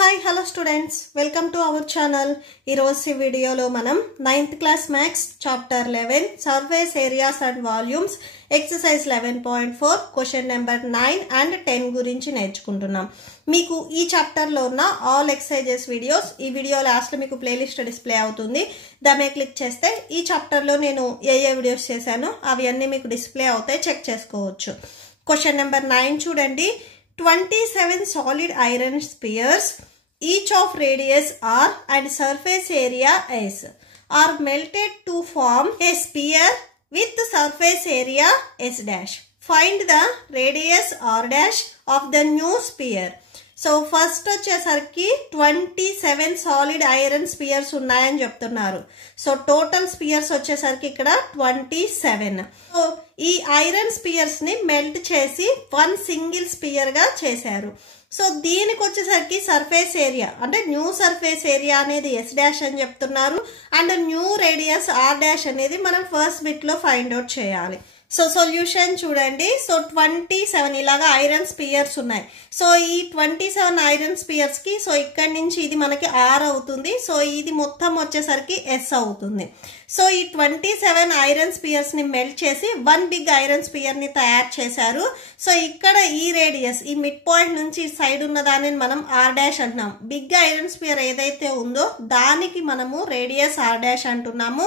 Hi, hello students. Welcome to our channel. ఈ రోజు వీడియోలో మనం 9th class maths chapter 11 surface areas and volumes exercise 11.4 question number 9 and 10 గురించి నేర్చుకుంటున్నాం. మీకు ఈ చాప్టర్ లో ఉన్న ఆల్ ఎక్సర్సైజెస్ వీడియోస్ ఈ వీడియో లాస్ట్ లో మీకు ప్లేలిస్ట్ డిస్ప్లే అవుతుంది. దాన్ని క్లిక్ చేస్తే ఈ చాప్టర్ లో నేను ఏ వీడియోస్ చేశానో అవి అన్నీ మీకు డిస్ప్లే అవుతాయి, చెక్ చేసుకోవచ్చు. క్వశ్చన్ నెంబర్ 9 చూడండి. 27 solid iron spheres, each of radius r and surface area s, are melted to form a sphere with surface area s dash. Find the radius r dash of the new sphere. So first వచ్చేసరికి 27 solid iron spheres ఉన్నాయని చెప్తున్నారు. So total spheres వచ్చేసరికి ఇక్కడ 27. So ఈ iron spheres ని melt చేసి one single spear గా చేశారు. సో దీనికి వచ్చేసరికి సర్ఫేస్ ఏరియా అంటే న్యూ సర్ఫేస్ ఏరియా అనేది ఎస్ డాష్ అని చెప్తున్నారు. And new radius R dash అనేది మనం ఫస్ట్ బిట్ లో ఫైండ్ అవుట్ చేయాలి. సో సొల్యూషన్ చూడండి. సో 27 ఇలాగా ఐరన్ స్పియర్స్ ఉన్నాయి. సో ఈ 27 ఐరన్ స్పియర్స్ కి సో ఇక్కడి నుంచి ఇది మనకి ఆర్ అవుతుంది. సో ఇది మొత్తం వచ్చేసరికి ఎస్ అవుతుంది. సో ఈ 27 ఐరన్ స్పియర్స్ ని మెల్ట్ చేసి వన్ బిగ్ ఐరన్ స్పియర్ ని తయారు చేశారు. సో ఇక్కడ ఈ రేడియస్ ఈ మిడ్ పాయింట్ నుంచి సైడ్ ఉన్న దానిని మనం ఆర్ డాష్ అంటున్నాం. బిగ్ ఐరన్ స్పియర్ ఏదైతే ఉందో దానికి మనము రేడియస్ ఆర్ డాష్ అంటున్నాము.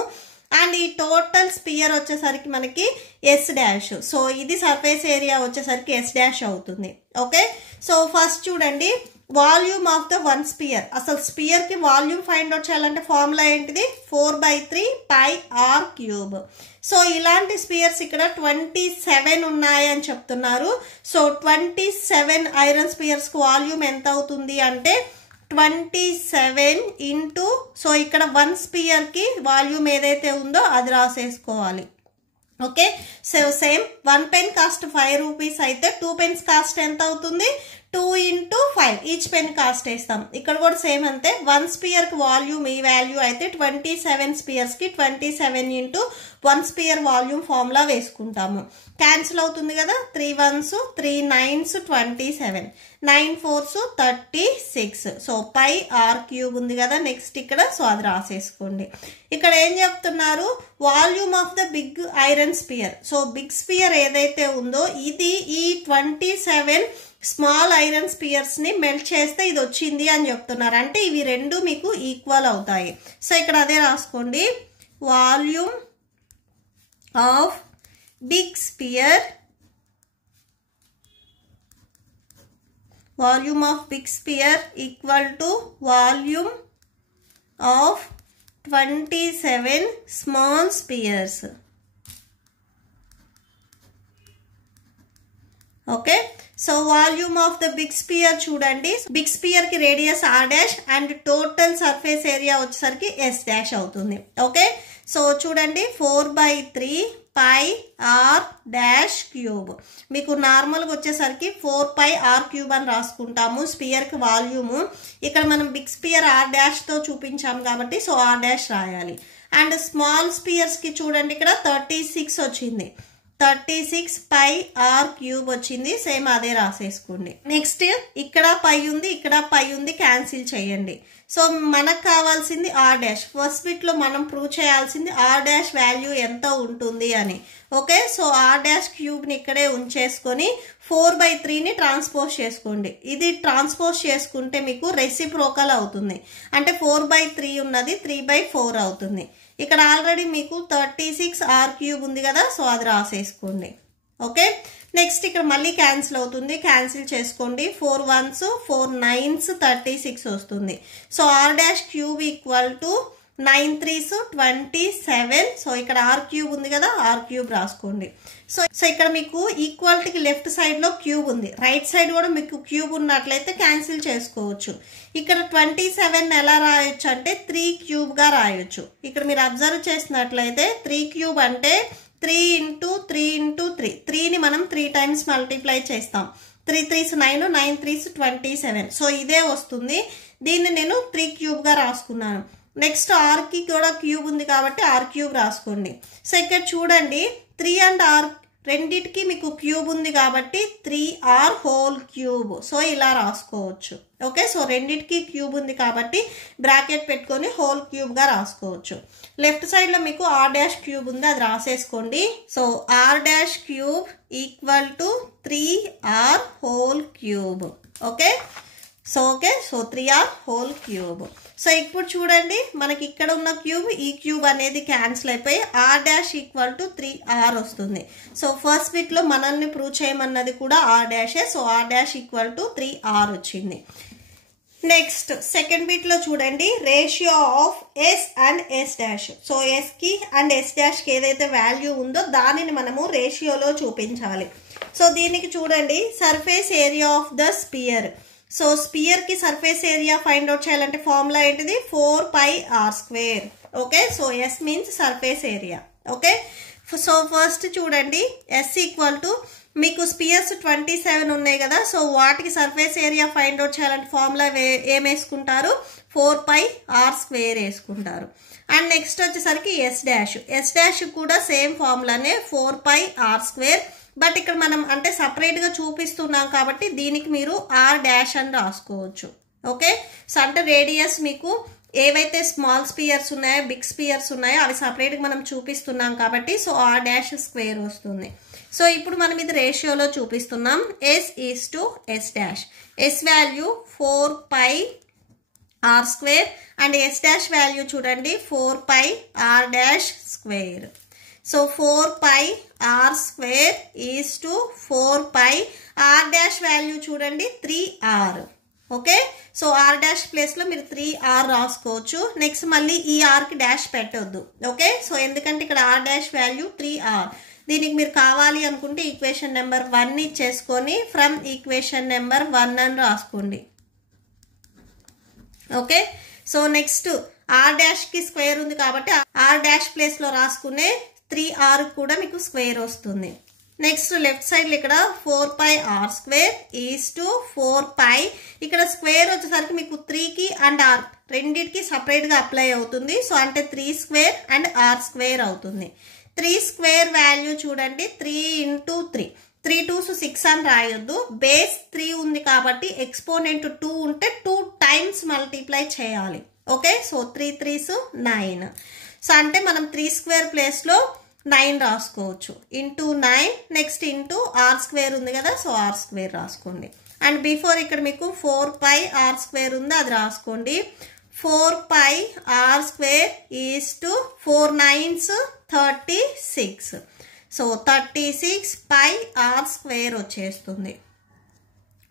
అండ్ ఈ టోటల్ స్పియర్ వచ్చేసరికి మనకి ఎస్ డాష్. సో ఇది సర్ఫేస్ ఏరియా వచ్చేసరికి ఎస్ డాష్ అవుతుంది. ఓకే, సో ఫస్ట్ చూడండి volume of the one sphere. అసలు స్పియర్ కి వాల్యూమ్ ఫైండ్ అవుట్ చేయాలంటే ఫార్ములా ఏంటిది? 4/3 పై ఆర్ క్యూబ్. సో ఇలాంటి స్పియర్స్ ఇక్కడ 27 ఉన్నాయని చెప్తున్నారు. సో 27 ఐరన్ స్పియర్స్ కు వాల్యూమ్ ఎంత అవుతుంది అంటే 27 ఇంటూ సో ఇక్కడ వన్ స్పియర్ కి వాల్యూమ్ ఏదైతే ఉందో అది రాసేసుకోవాలి. Okay, so same 1 pen cost 5 rupees అయితే 2 పెన్స్ కాస్ట్ ఎంత అవుతుంది? 2 into 5 ఈచ్ పెన్ కాస్ట్ వేస్తాం. ఇక్కడ కూడా సేమ్ అంతే. వన్ స్పియర్ కి వాల్యూమ్ ఈ వాల్యూ అయితే 27 స్పియర్స్ కి 27 into one sphere volume formula వేసుకుంటాము. క్యాన్సిల్ అవుతుంది కదా. 3 1s 3 9s 27 9 4s 36. సో పై ఆర్ క్యూబ్ ఉంది కదా నెక్స్ట్ ఇక్కడ. సో అది రాసేసుకోండి. ఇక్కడ ఏం చెప్తున్నారు? Volume of the big iron sphere. So big sphere ఏదైతే ఉందో ఇది ఈ 27 స్మాల్ ఐరన్ స్పియర్స్ ని మెల్ట్ చేస్తే ఇది వచ్చింది అని చెప్తున్నారు. అంటే ఇవి రెండు మీకు ఈక్వల్ అవుతాయి. సో ఇక్కడ అదే రాసుకోండి. Volume of big sphere, volume of big sphere equal to volume of 27 small spheres. Okay, so volume of the big sphere చూడండి. బిగ్ స్పియర్ కి radius R dash and total surface area వచ్చేసరికి S dash అవుతుంది. Okay, so చూడండి 4/3 pi are dash cube. మీకు నార్మల్గా వచ్చేసరికి 4 పై R cube అని రాసుకుంటాము spear కి వాల్యూము. ఇక్కడ మనం బిగ్ స్పియర్ ఆర్ డాష్ తో చూపించాం కాబట్టి సో ఆర్ డాష్ రాయాలి. అండ్ స్మాల్ స్పియర్స్ కి చూడండి ఇక్కడ 36 వచ్చింది. 36 పై ఆర్ క్యూబ్ వచ్చింది. సేమ్ అదే రాసేసుకోండి. నెక్స్ట్ ఇక్కడ పై ఉంది ఇక్కడ పై ఉంది, క్యాన్సిల్ చేయండి. సో మనకు కావాల్సింది ఆర్ డాష్. ఫస్ట్ బిట్ లో మనం ప్రూవ్ చేయాల్సింది ఆర్ డాష్ వాల్యూ ఎంత ఉంటుంది అని. Okay, so are dash cube ని ఇక్కడే ఉంచేసుకొని 4/3 ని ట్రాన్స్పోజ్ చేసుకోండి. ఇది ట్రాన్స్పోజ్ చేసుకుంటే మీకు రెసిప్రోకల్ అవుతుంది. అంటే 4/3 ఉన్నది 3/4 అవుతుంది. ఇక్కడ ఆల్రెడీ మీకు 36 ఆర్ క్యూబ్ ఉంది కదా. సో అది రాసేసుకోండి. ఓకే, నెక్స్ట్ ఇక్కడ మళ్ళీ క్యాన్సిల్ అవుతుంది, క్యాన్సిల్ చేసుకోండి. 4 1s 4 9s 36 వస్తుంది. So are dash cube equal to 9 3s 27. So ఇక్కడ ఆర్ క్యూబ్ ఉంది కదా, ఆర్ క్యూబ్ రాసుకోండి. సో ఇక్కడ మీకు ఈక్వాలిటీకి లెఫ్ట్ సైడ్ లో క్యూబ్ ఉంది, రైట్ సైడ్ కూడా మీకు క్యూబ్ ఉన్నట్లయితే క్యాన్సిల్ చేసుకోవచ్చు. ఇక్కడ 27 ఎలా రాయొచ్చు అంటే 3 క్యూబ్ గా రాయొచ్చు. ఇక్కడ మీరు అబ్జర్వ్ చేసినట్లయితే 3 క్యూబ్ అంటే 3 into 3 into 3. 3ని మనం 3 టైమ్స్ మల్టిప్లై చేస్తాం. 3 3s 9 9 3s 27. సో ఇదే వస్తుంది. దీన్ని నేను 3 క్యూబ్ గా రాసుకున్నాను. నెక్స్ట్ ఆర్ కి కూడా క్యూబ్ ఉంది కాబట్టి ఆర్ క్యూబ్ రాసుకోండి. సో ఇక్కడ చూడండి 3 అండ్ ఆర్ రెండిటికి మీకు క్యూబ్ ఉంది కాబట్టి 3r హోల్ క్యూబ్. సో ఇలా రాసుకోవచ్చు. ఓకే, సో రెండిటికి క్యూబ్ ఉంది కాబట్టి బ్రాకెట్ పెట్టుకొని హోల్ క్యూబ్గా రాసుకోవచ్చు. లెఫ్ట్ సైడ్లో మీకు ఆర్ డాష్ క్యూబ్ ఉంది, అది రాసేసుకోండి. So are dash cube equal to 3r whole cube. Okay, so 3r whole cube. So ఇప్పుడు చూడండి, మనకి ఇక్కడ ఉన్న క్యూబ్ ఈ క్యూబ్ అనేది క్యాన్సిల్ అయిపోయి are dash equal to 3r వస్తుంది. సో ఫస్ట్ బిట్లో మనల్ని ప్రూవ్ చేయమన్నది కూడా ఆర్ డాషే. So are dash equal to 3r వచ్చింది. నెక్స్ట్ సెకండ్ బిట్లో చూడండి, ratio of s and yes dash. So ఎస్కి అండ్ ఎస్ డాష్కి ఏదైతే వాల్యూ ఉందో దానిని మనము రేషియోలో చూపించాలి. సో దీనికి చూడండి, surface area of the sphere. So sphere కి సర్ఫేస్ ఏరియా ఫైండ్ అవుట్ చేయాలంటే ఫార్ములా ఏంటిది, 4πr². Okay, so S means surface area. Okay, so first చూడండి, ఎస్ ఈక్వల్ టు మీకు స్పియర్స్ 27 ఉన్నాయి కదా, సో వాటికి సర్ఫేస్ ఏరియా ఫైండ్ అవుట్ చేయాలంటే formula ఏం వేసుకుంటారు, 4πr² వేసుకుంటారు. అండ్ నెక్స్ట్ వచ్చేసరికి ఎస్ డాష్ కూడా సేమ్ ఫార్ములానే 4πr². బట్ ఇక్కడ మనం అంటే సపరేట్గా చూపిస్తున్నాం కాబట్టి దీనికి మీరు ఆర్ డాష్ అని రాసుకోవచ్చు. ఓకే, సో అంటే రేడియస్ మీకు ఏవైతే స్మాల్ స్పియర్స్ ఉన్నాయో బిగ్ స్పియర్స్ ఉన్నాయో అవి సపరేట్గా మనం చూపిస్తున్నాం కాబట్టి సో ఆర్ డాష్ స్క్వేర్ వస్తుంది. సో ఇప్పుడు మనం ఇది రేషియోలో చూపిస్తున్నాం. S is to S dash. S value 4πr² and yes dash value చూడండి 4πr². So 4πr² is to 4πr dash value చూడండి 3r. Okay, so are dash ప్లేస్లో మీరు 3r రాసుకోవచ్చు. నెక్స్ట్ మళ్ళీ ఈ ఆర్కి డాష్ పెట్టొద్దు. ఓకే, సో ఎందుకంటే ఇక్కడ ఆర్ డాష్ వాల్యూ 3r. దీనికి మీరు కావాలి అనుకుంటే ఈక్వేషన్ నెంబర్ 1 ఇచ్చేసుకొని ఫ్రమ్ ఈక్వేషన్ నెంబర్ 1 అని రాసుకోండి. ఓకే, సో నెక్స్ట్ ఆర్ డాష్కి స్క్వేర్ ఉంది కాబట్టి ఆర్ డాష్ ప్లేస్లో రాసుకునే 3r కూడా మీకు స్క్వేర్ వస్తుంది. నెక్స్ట్ లెఫ్ట్ సైడ్ ఇక్కడ 4πr² ఈజ్ టు 4π. ఇక్కడ స్క్వేర్ వచ్చేసరికి మీకు 3కి అండ్ r రెండింటికి సపరేట్గా అప్లై అవుతుంది. సో అంటే 3² అండ్ r² అవుతుంది. 3² వాల్యూ చూడండి 3 × 3. 3 2s 6 అని రాయొద్దు, బేస్ 3 ఉంది కాబట్టి ఎక్స్పోనెంట్ 2 ఉంటే 2 టైమ్స్ మల్టిప్లై చేయాలి. Okay, so 3 3s 9. సో అంటే మనం 3² ప్లేస్లో 9 రాసుకోవచ్చు. ఇంటూ 9 నెక్స్ట్ ఇంటూ r² ఉంది కదా, సో r² రాసుకోండి. అండ్ బిఫోర్ ఇక్కడ మీకు 4πr² ఉంది, అది రాసుకోండి. 4πr² is to 4 9s 36. So 36πr² వచ్చేస్తుంది.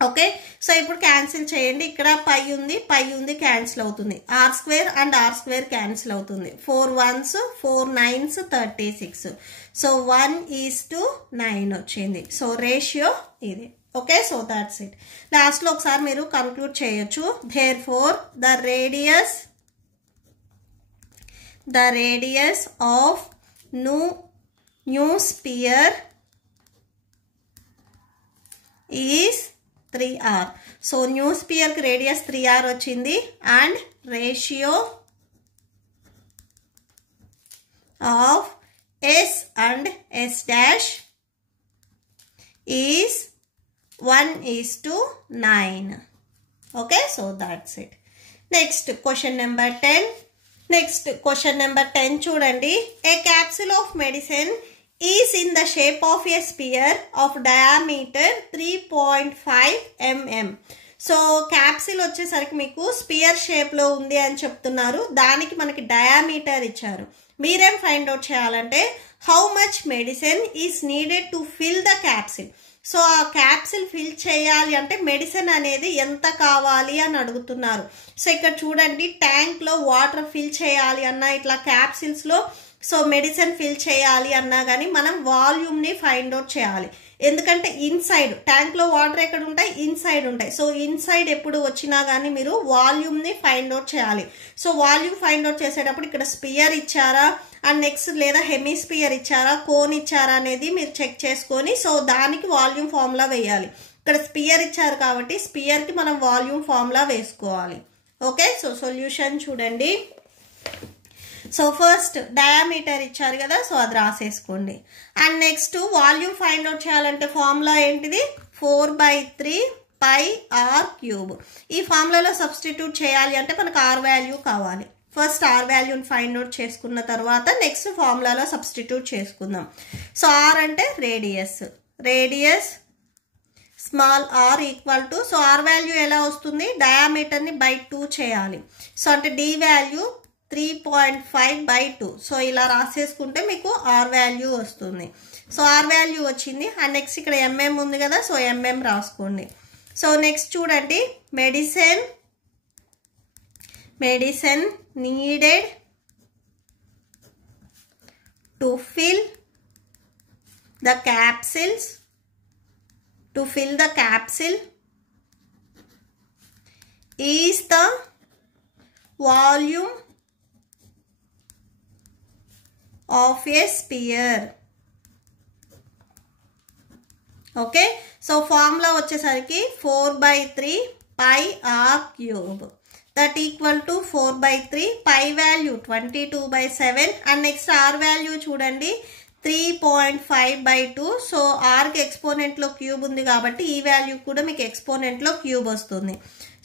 ఓకే, సో ఇప్పుడు క్యాన్సిల్ చేయండి. ఇక్కడ పై ఉంది క్యాన్సిల్ అవుతుంది. r² అండ్ r² క్యాన్సిల్ అవుతుంది. 4 1s 4 9s 36. సో 1:9 వచ్చింది. సో రేషియో ఇది. Okay, so that's it. లాస్ట్లో ఒకసారి మీరు కన్క్లూడ్ చేయొచ్చు. Therefore the radius of new sphere is 3r. So new sphere కి రేడియస్ 3r వచ్చింది. And ratio of s and yes dash is 1:9. Okay, so that's it. Next question number 10. చూడండి, a capsule of medicine is in the shape of a sphere of diameter 3.5 mm. So capsule వచ్చేసరికి మీకు spear షేప్లో ఉంది అని చెప్తున్నారు. దానికి మనకి diameter ఇచ్చారు. మీరేం ఫైండ్ అవుట్ చేయాలంటే how much medicine is needed to fill the capsule. So ఆ క్యాప్సిల్ ఫిల్ చేయాలి అంటే మెడిసిన్ అనేది ఎంత కావాలి అని అడుగుతున్నారు. సో ఇక్కడ చూడండి, ట్యాంక్లో వాటర్ ఫిల్ చేయాలి అన్నా ఇట్లా క్యాప్సిల్స్లో సో మెడిసిన్ ఫిల్ చేయాలి అన్నా కానీ మనం వాల్యూమ్ని ఫైండ్ అవుట్ చేయాలి. ఎందుకంటే ఇన్సైడ్ ట్యాంక్లో వాటర్ ఎక్కడ ఉంటాయి, ఇన్సైడ్ ఉంటాయి. సో ఇన్సైడ్ ఎప్పుడు వచ్చినా కానీ మీరు వాల్యూమ్ని ఫైండ్ అవుట్ చేయాలి. సో వాల్యూమ్ ఫైండ్ అవుట్ చేసేటప్పుడు ఇక్కడ స్పియర్ ఇచ్చారా అండ్ నెక్స్ట్ లేదా హెమిస్పియర్ ఇచ్చారా, కోన్ ఇచ్చారా అనేది మీరు చెక్ చేసుకొని సో దానికి వాల్యూమ్ ఫార్ములా వేయాలి. ఇక్కడ స్పియర్ ఇచ్చారు కాబట్టి స్పియర్కి మనం వాల్యూమ్ ఫార్ములా వేసుకోవాలి. ఓకే, సో సొల్యూషన్ చూడండి. సో ఫస్ట్ డయామీటర్ ఇచ్చారు కదా, సో అది రాసేసుకోండి. And next volume find out చేయాలంటే ఫార్ములా ఏంటిది, 4/3 పై ఆర్ క్యూబ్. ఈ ఫార్ములాలో సబ్స్టిట్యూట్ చేయాలి అంటే మనకు ఆర్ వాల్యూ కావాలి. ఫస్ట్ ఆర్ వాల్యూని ఫైండ్ అవుట్ చేసుకున్న తర్వాత నెక్స్ట్ ఫార్ములాలో సబ్స్టిట్యూట్ చేసుకుందాం. సో ఆర్ అంటే radius small R equal to, so are value ఎలా వస్తుంది, డయామీటర్ని బై 2 చేయాలి. సో అంటే డి వాల్యూ 3.5/2. సో ఇలా రాసేసుకుంటే మీకు ఆర్ వాల్యూ వస్తుంది. సో ఆర్ వాల్యూ వచ్చింది. అండ్ నెక్స్ట్ ఇక్కడ ఎంఎం ఉంది కదా, సో ఎంఎం రాసుకోండి. సో నెక్స్ట్ చూడండి, medicine needed to fill the capsules is the volume of a sphere. Okay, so formula వచ్చేసరికి 4/3 pi are cube that equal to 4/3 pi value 22/7 and next r value చూడండి 3.5/2. So ఆర్కి ఎక్స్పోనెంట్లో cube ఉంది కాబట్టి ఈ value కూడా మీకు ఎక్స్పోనెంట్లో cube వస్తుంది.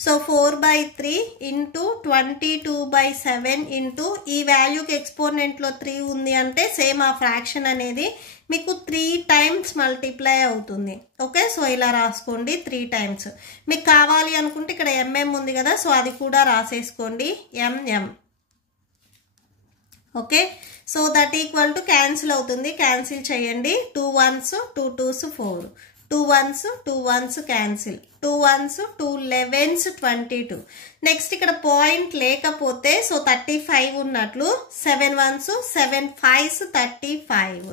So 4/3 into 22/7 into ఈ వాల్యూకి ఎక్స్పోనెంట్లో 3 ఉంది అంటే సేమ్ ఆ ఫ్రాక్షన్ అనేది మీకు 3 టైమ్స్ మల్టిప్లై అవుతుంది. ఓకే, సో ఇలా రాసుకోండి 3 టైమ్స్. మీకు కావాలి అనుకుంటే ఇక్కడ ఎంఎం ఉంది కదా, సో అది కూడా రాసేసుకోండి mm. Okay, so that equal to cancel అవుతుంది, క్యాన్సిల్ చేయండి. 2 1s 2 2s 4, 2 1s 2 1s cancel, 2 1s 2 11s 22. Next ఇక్కడ పాయింట్ లేకపోతే సో 35 ఉన్నట్లు, 7 1s 7 5s 35.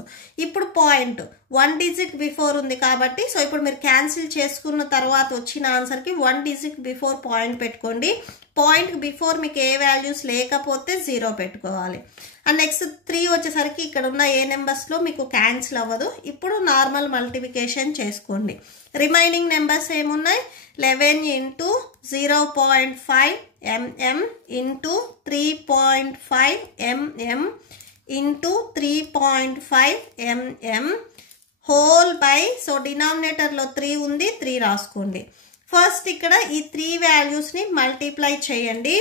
ఇప్పుడు పాయింట్ 1 డిజిట్ బిఫోర్ ఉంది కాబట్టి సో ఇప్పుడు మీరు క్యాన్సిల్ చేసుకున్న తర్వాత వచ్చిన ఆన్సర్కి 1 డిజిట్ బిఫోర్ పాయింట్ పెట్టుకోండి. పాయింట్ బిఫోర్ మీకు ఏ వాల్యూస్ లేకపోతే 0 పెట్టుకోవాలి. అండ్ నెక్స్ట్ 3 వచ్చేసరికి ఇక్కడ ఉన్న ఏ నెంబర్స్లో మీకు క్యాన్సిల్ అవ్వదు. ఇప్పుడు నార్మల్ మల్టిప్లికేషన్ చేసుకోండి. రిమైనింగ్ నెంబర్స్ ఏమున్నాయి, 11 into 0.5 mm into 3.5 mm into 3.5 mm whole by, so డినామినేటర్లో 3 ఉంది, 3 రాసుకోండి. ఫస్ట్ ఇక్కడ ఈ 3 వాల్యూస్ని మల్టిప్లై చేయండి.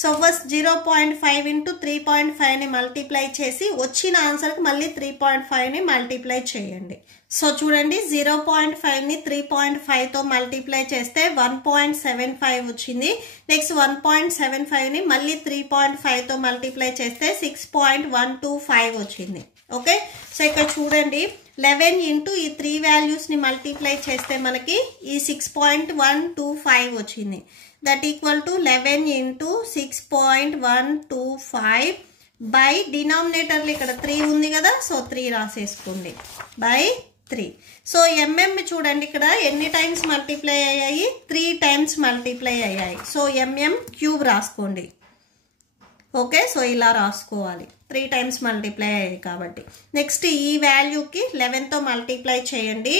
సో ఫస్ట్ 0.5 ఇంటూ 3.5ని మల్టిప్లై చేసి వచ్చిన ఆన్సర్కి మళ్ళీ 3.5ని మల్టిప్లై చేయండి. సో చూడండి 0.5ని 3.5తో మల్టిప్లై చేస్తే 1.75 వచ్చింది. నెక్స్ట్ 1.75ని మళ్ళీ 3.5తో మల్టిప్లై చేస్తే 6.125 వచ్చింది. ఓకే, సో ఇక్కడ చూడండి 11 ఇంటూ ఈ 3 వాల్యూస్ని మల్టిప్లై చేస్తే మనకి ఈ 6.125 వచ్చింది. That equal to 11 into 6.125 by డినామినేటర్లు ఇక్కడ 3 ఉంది కదా, సో 3 రాసేసుకోండి బై 3. సో ఎంఎం చూడండి ఇక్కడ ఎన్ని టైమ్స్ మల్టిప్లై అయ్యాయి, 3 టైమ్స్ మల్టిప్లై అయ్యాయి. సో ఎంఎం క్యూబ్ రాసుకోండి. ఓకే, సో ఇలా రాసుకోవాలి, 3 టైమ్స్ మల్టిప్లై అయ్యాయి కాబట్టి. నెక్స్ట్ ఈ వాల్యూకి 11తో మల్టిప్లై చేయండి.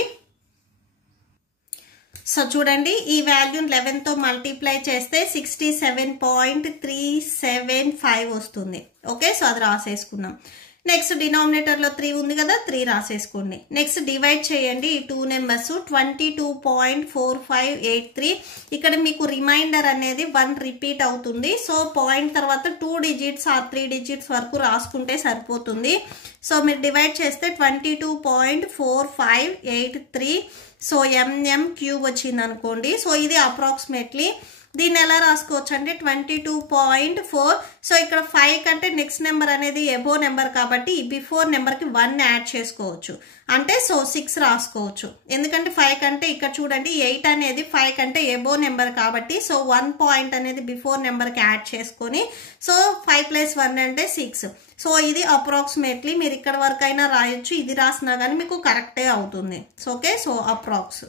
సో చూడండి ఈ వాల్యూని 11తో మల్టిప్లై చేస్తే 67.375 వస్తుంది. ఓకే, సో అది రాసేసుకున్నాం. నెక్స్ట్ డినామినేటర్లో 3 ఉంది కదా, 3 రాసేసుకోండి. నెక్స్ట్ డివైడ్ చేయండి ఈ 2 నెంబర్స్ 22.4583. ఇక్కడ మీకు రిమైండర్ అనేది 1 రిపీట్ అవుతుంది. సో పాయింట్ తర్వాత 2 డిజిట్స్ ఆర్ 3 డిజిట్స్ వరకు రాసుకుంటే సరిపోతుంది. సో మీరు డివైడ్ చేస్తే 22.4583. సో ఎంఎం క్యూబ్ వచ్చింది అనుకోండి. సో ఇది అప్రాక్సిమేట్లీ దీన్ని ఎలా రాసుకోవచ్చు అంటే 22.4. సో ఇక్కడ 5 కంటే నెక్స్ట్ నెంబర్ అనేది ఎబో నెంబర్ కాబట్టి బిఫోర్ నెంబర్కి 1 యాడ్ చేసుకోవచ్చు. అంటే సో 6 రాసుకోవచ్చు. ఎందుకంటే 5 కంటే ఇక్కడ చూడండి 8 అనేది 5 కంటే ఎబో నెంబర్ కాబట్టి సో 1 పాయింట్ అనేది బిఫోర్ నెంబర్కి యాడ్ చేసుకొని సో 5 + 1 అంటే 6. సో ఇది అప్రాక్సిమేట్లీ మీరు ఇక్కడ వరకు అయినా రాయొచ్చు, ఇది రాసినా కానీ మీకు కరెక్టే అవుతుంది. So okay, so approx.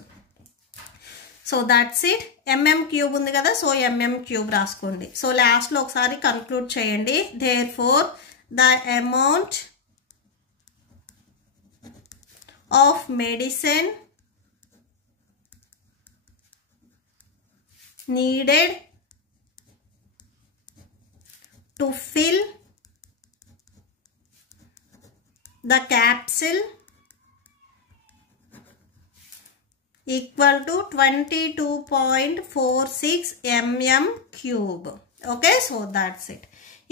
So that's it. MM cube ఉంది కదా, సో ఎంఎం క్యూబ్ రాసుకోండి. సో లాస్ట్లో ఒకసారి కన్క్లూడ్ చేయండి. Therefore the amount of medicine needed to fill the capsule equal to 22.46 mm cube. Okay, so that's it.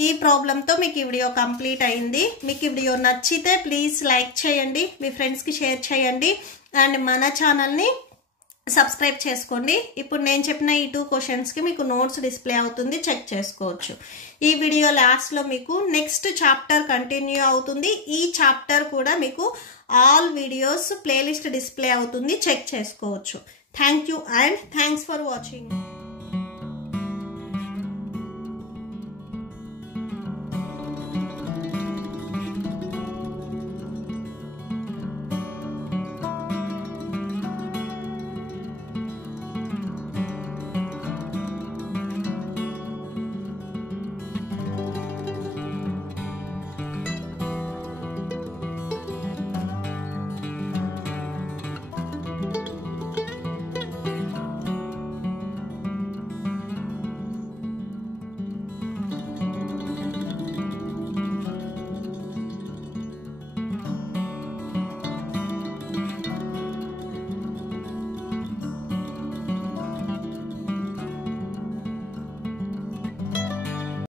ఈ ప్రాబ్లంతో మీకు ఈ వీడియో కంప్లీట్ అయింది. మీకు ఈ వీడియో నచ్చితే ప్లీజ్ లైక్ చేయండి, మీ ఫ్రెండ్స్కి షేర్ చేయండి అండ్ మన ఛానల్ని సబ్స్క్రైబ్ చేసుకోండి. ఇప్పుడు నేను చెప్పిన ఈ 2 క్వశ్చన్స్కి మీకు నోట్స్ డిస్ప్లే అవుతుంది, చెక్ చేసుకోవచ్చు. ఈ వీడియో లాస్ట్లో మీకు నెక్స్ట్ చాప్టర్ కంటిన్యూ అవుతుంది. ఈ చాప్టర్ కూడా మీకు ఆల్ వీడియోస్ ప్లేలిస్ట్ డిస్ప్లే అవుతుంది, చెక్ చేసుకోవచ్చు. Thank you and thanks for watching.